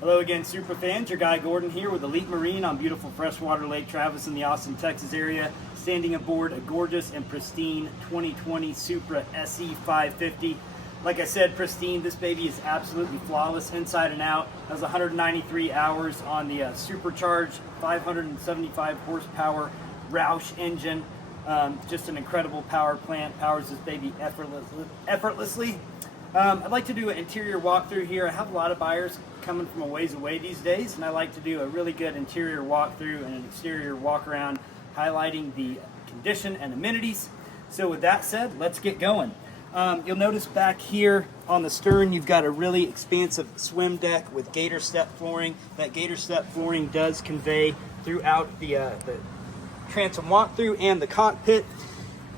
Hello again, Supra fans. Your guy Gordon here with Elite Marine on beautiful freshwater Lake Travis in the Austin, Texas area, standing aboard a gorgeous and pristine 2020 Supra SE 550. Like I said, pristine. This baby is absolutely flawless inside and out. Has 193 hours on the supercharged 575 horsepower Roush engine. Just an incredible power plant. Powers this baby effortlessly. I'd like to do an interior walkthrough here. I have a lot of buyers coming from a ways away these days, and I like to do a really good interior walkthrough and an exterior walk around, highlighting the condition and amenities. So with that said, let's get going. You'll notice back here on the stern, you've got a really expansive swim deck with gator step flooring. That gator step flooring does convey throughout the transom walkthrough and the cockpit.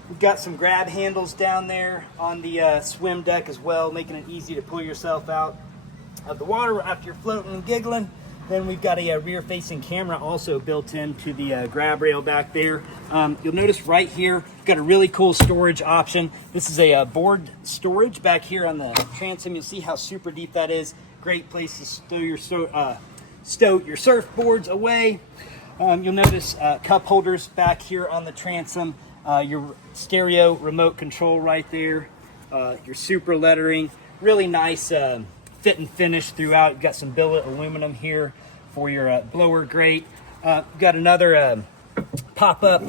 We've got some grab handles down there on the swim deck as well, making it easy to pull yourself out of the water after you're floating and giggling. Then we've got a rear-facing camera also built into the grab rail back there. You'll notice right here, we've got a really cool storage option. This is a board storage back here on the transom. You'll see how super deep that is. Great place to stow your surfboards away. You'll notice cup holders back here on the transom. Your stereo remote control right there, your Supra lettering, really nice fit and finish throughout. You've got some billet aluminum here for your blower grate. You've got another pop-up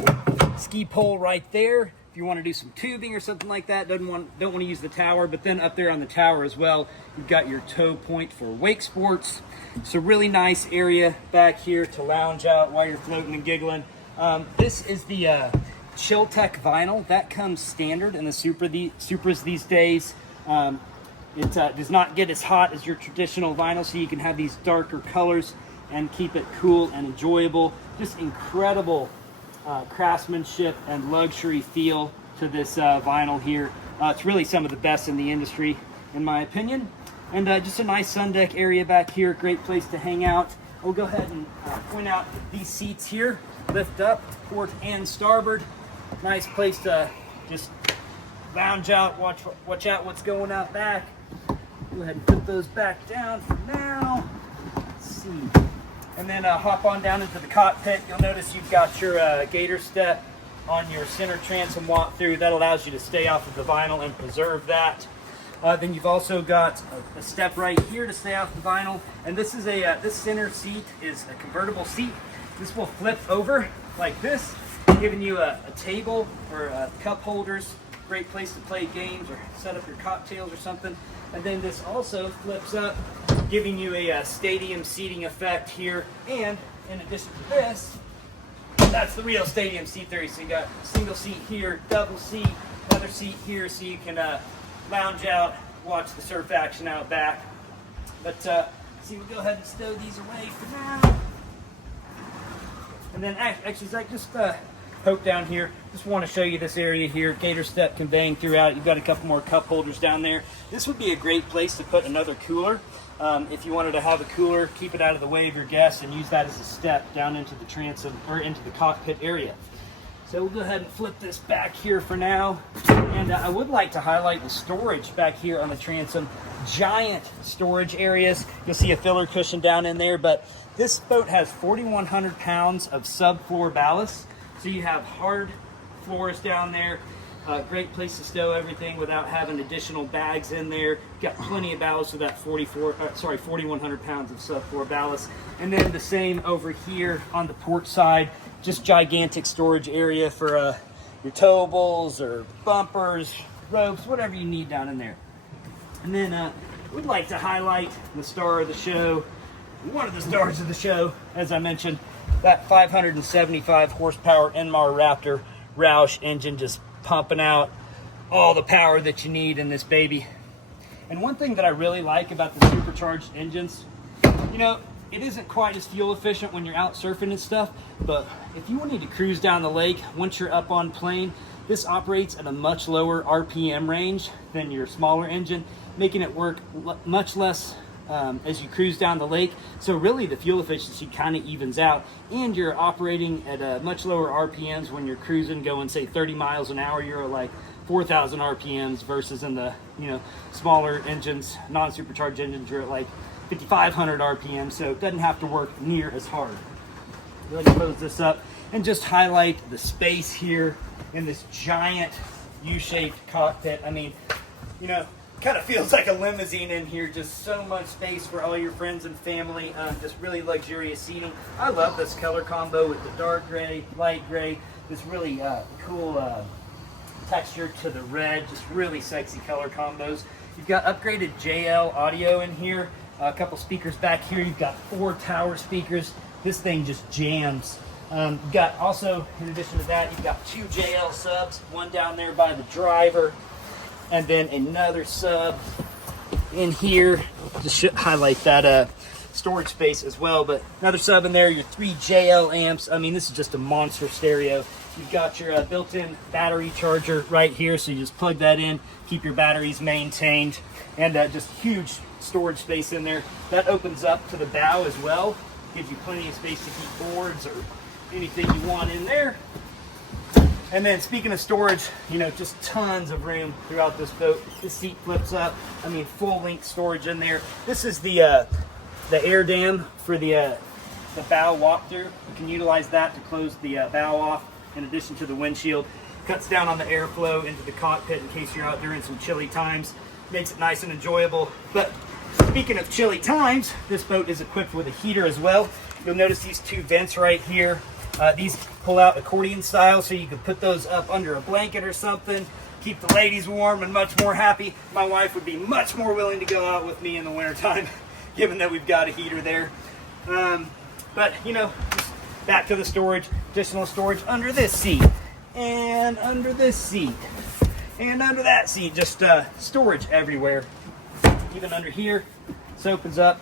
ski pole right there. If you want to do some tubing or something like that, don't want to use the tower, but then up there on the tower as well, you've got your tow point for wake sports. It's a really nice area back here to lounge out while you're floating and giggling. This is the Chill Tech vinyl that comes standard in the Supras these days. It does not get as hot as your traditional vinyl, so you can have these darker colors and keep it cool and enjoyable. Just incredible craftsmanship and luxury feel to this vinyl here. It's really some of the best in the industry, in my opinion. And just a nice sun deck area back here, great place to hang out. We'll go ahead and point out these seats here. Lift up, port and starboard. Nice place to just lounge out, watch out what's going out back. Go ahead and put those back down for now. Let's see. And then hop on down into the cockpit. You'll notice you've got your gator step on your center transom walkthrough. That allows you to stay off of the vinyl and preserve that. Then you've also got a step right here to stay off the vinyl. And this is this center seat is a convertible seat. This will flip over like this, giving you a table or cup holders. Great place to play games or set up your cocktails or something. And then this also flips up, giving you a stadium seating effect here. And in addition to this, that's the real stadium seat theory. So you got a single seat here, double seat, another seat here, so you can lounge out, watch the surf action out back. But see, we'll go ahead and stow these away for now. And then actually, Zach, just poke down here. Just want to show you this area here. Gator step conveying throughout. You've got a couple more cup holders down there. This would be a great place to put another cooler. If you wanted to have a cooler, keep it out of the way of your guests and use that as a step down into the transom or into the cockpit area. So we'll go ahead and flip this back here for now. And I would like to highlight the storage back here on the transom. Giant storage areas. You'll see a filler cushion down in there, but this boat has 4,100 pounds of subfloor ballast. So you have hard floors down there. Great place to stow everything without having additional bags in there. Got plenty of ballast with that 4,100 pounds of subfloor ballast. And then the same over here on the port side. Just gigantic storage area for your towables or bumpers, ropes, whatever you need down in there. And then we'd like to highlight the star of the show, one of the stars of the show, as I mentioned, that 575 horsepower Enmar Raptor Roush engine, just pumping out all the power that you need in this baby. And one thing that I really like about the supercharged engines, you know, it isn't quite as fuel efficient when you're out surfing and stuff, but if you need to cruise down the lake, once you're up on plane, this operates at a much lower RPM range than your smaller engine, making it work much less as you cruise down the lake. So really the fuel efficiency kind of evens out, and you're operating at a much lower RPMs when you're cruising, going say 30 miles an hour. You're like 4,000 RPMs versus in the smaller engines, non-supercharged engines, you're at like 5,500 RPM, so it doesn't have to work near as hard. Go ahead and close this up and just highlight the space here in this giant U-shaped cockpit. I mean, you know, kind of feels like a limousine in here. Just so much space for all your friends and family. Just really luxurious seating. I love this color combo with the dark gray, light gray. This really cool texture to the red. Just really sexy color combos. You've got upgraded JL audio in here. A couple speakers back here. You've got 4 tower speakers. This thing just jams. You've got also, in addition to that, you've got 2 JL subs. One down there by the driver, and then another sub in here. Just should highlight that storage space as well, but another sub in there, your 3 JL amps. I mean, this is just a monster stereo. You've got your built-in battery charger right here, so you just plug that in, keep your batteries maintained, and just huge storage space in there. That opens up to the bow as well, gives you plenty of space to keep boards or anything you want in there. And then speaking of storage, you know, just tons of room throughout this boat. This seat flips up. I mean, full length storage in there. This is the air dam for the bow walk-through. You can utilize that to close the bow off in addition to the windshield. Cuts down on the airflow into the cockpit in case you're out there in some chilly times. Makes it nice and enjoyable. But speaking of chilly times, this boat is equipped with a heater as well. You'll notice these 2 vents right here. These pull out accordion style, so you can put those up under a blanket or something, keep the ladies warm and much more happy. My wife would be much more willing to go out with me in the wintertime, given that we've got a heater there. But, you know, back to the storage, additional storage under this seat, and under this seat, and under that seat. Just storage everywhere, even under here. This opens up,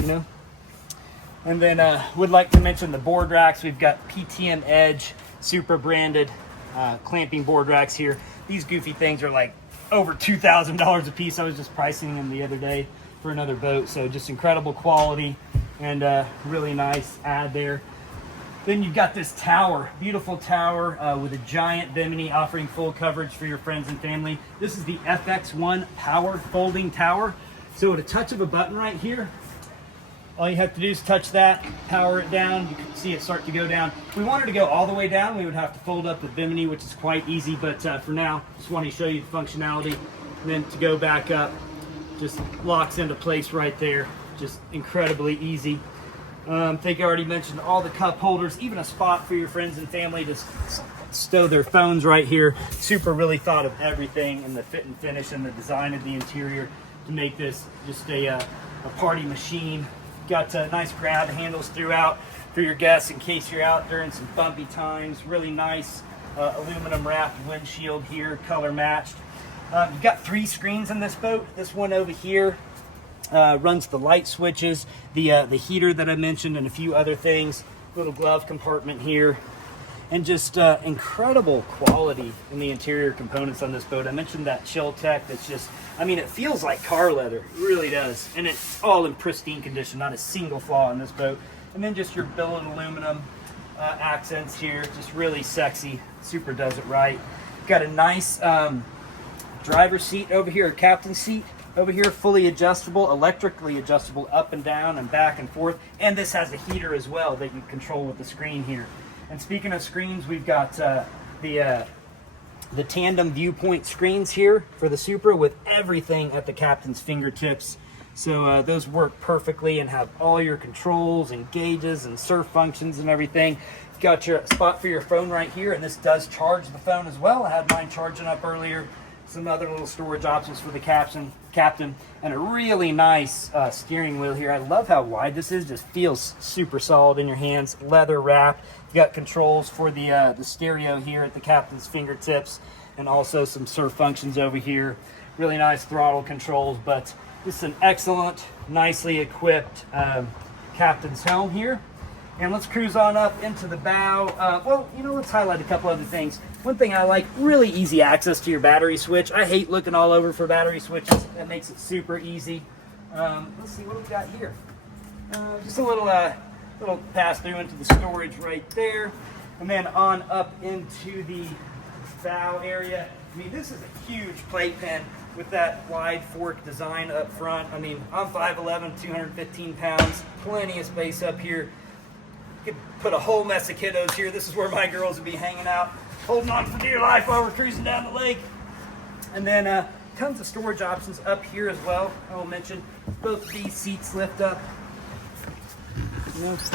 you know. And then would like to mention the board racks. We've got PTM Edge, Supra branded clamping board racks here. These goofy things are like over $2,000 a piece. I was just pricing them the other day for another boat. So just incredible quality and really nice add there. Then you've got this tower, beautiful tower with a giant bimini offering full coverage for your friends and family. This is the FX1 Power Folding Tower. So at a touch of a button right here, all you have to do is touch that, power it down. You can see it start to go down. If we wanted to go all the way down, we would have to fold up the bimini, which is quite easy. But for now, just want to show you the functionality. And then to go back up, just locks into place right there. Just incredibly easy. I think I already mentioned all the cup holders, even a spot for your friends and family to stow their phones right here. Supra really thought of everything in the fit and finish and the design of the interior to make this just a party machine. Got nice grab handles throughout for your guests in case you're out during some bumpy times. Really nice aluminum wrapped windshield here, color matched. You've got 3 screens in this boat. This one over here runs the light switches, the heater that I mentioned, and a few other things. Little glove compartment here. And just incredible quality in the interior components on this boat. I mentioned that chill tech that's just, I mean, it feels like car leather. It really does. And it's all in pristine condition, not a single flaw in this boat. And then just your billet aluminum accents here, just really sexy. Supra does it right. Got a nice driver's seat over here, a captain's seat over here, fully adjustable, electrically adjustable up and down and back and forth. And this has a heater as well that you control with the screen here. And speaking of screens, we've got the tandem viewpoint screens here for the Supra with everything at the captain's fingertips. So those work perfectly and have all your controls and gauges and surf functions and everything. You've got your spot for your phone right here, and this does charge the phone as well. I had mine charging up earlier. Some other little storage options for the captain, and a really nice steering wheel here. I love how wide this is. Just feels super solid in your hands. Leather wrapped. You've got controls for the stereo here at the captain's fingertips, and also some surf functions over here. Really nice throttle controls, but this is an excellent, nicely equipped captain's helm here. And let's cruise on up into the bow. Well, you know, let's highlight a couple other things. One thing I like, really easy access to your battery switch. I hate looking all over for battery switches. That makes it super easy. Let's see, what do we got here? Just a little pass through into the storage right there. And then on up into the bow area. I mean, this is a huge plate pen. with that wide fork design up front. I mean, I'm 5'11", 215 pounds, plenty of space up here. You could put a whole mess of kiddos here. This is where my girls would be hanging out, holding on for dear life while we're cruising down the lake. And then tons of storage options up here as well. I will mention both of these seats lift up,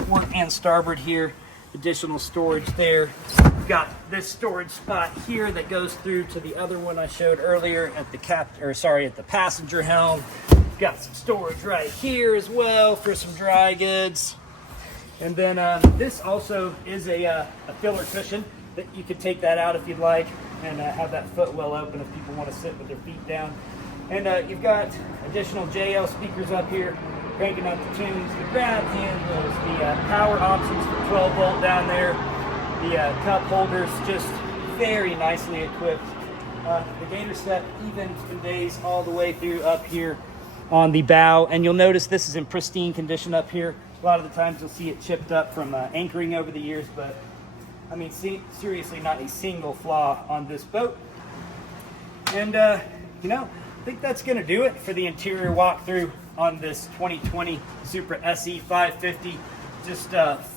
port and starboard here. Additional storage there. We've got this storage spot here that goes through to the other one I showed earlier at the at the passenger helm. We've got some storage right here as well for some dry goods. And then this also is a filler cushion that you could take that out if you'd like, and have that foot well open if people want to sit with their feet down. And you've got additional JL speakers up here, cranking up the tunes, the grab handles, the power options for 12 volt down there, the cup holders, just very nicely equipped. The gator step even conveys all the way through up here on the bow, and you'll notice this is in pristine condition up here. A lot of the times you'll see it chipped up from anchoring over the years, but I mean, seriously, not a single flaw on this boat. And you know, I think that's going to do it for the interior walkthrough on this 2020 Supra SE 550. Just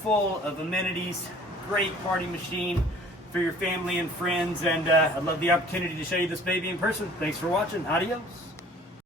full of amenities, great party machine for your family and friends, and I'd love the opportunity to show you this baby in person. Thanks for watching. Adios.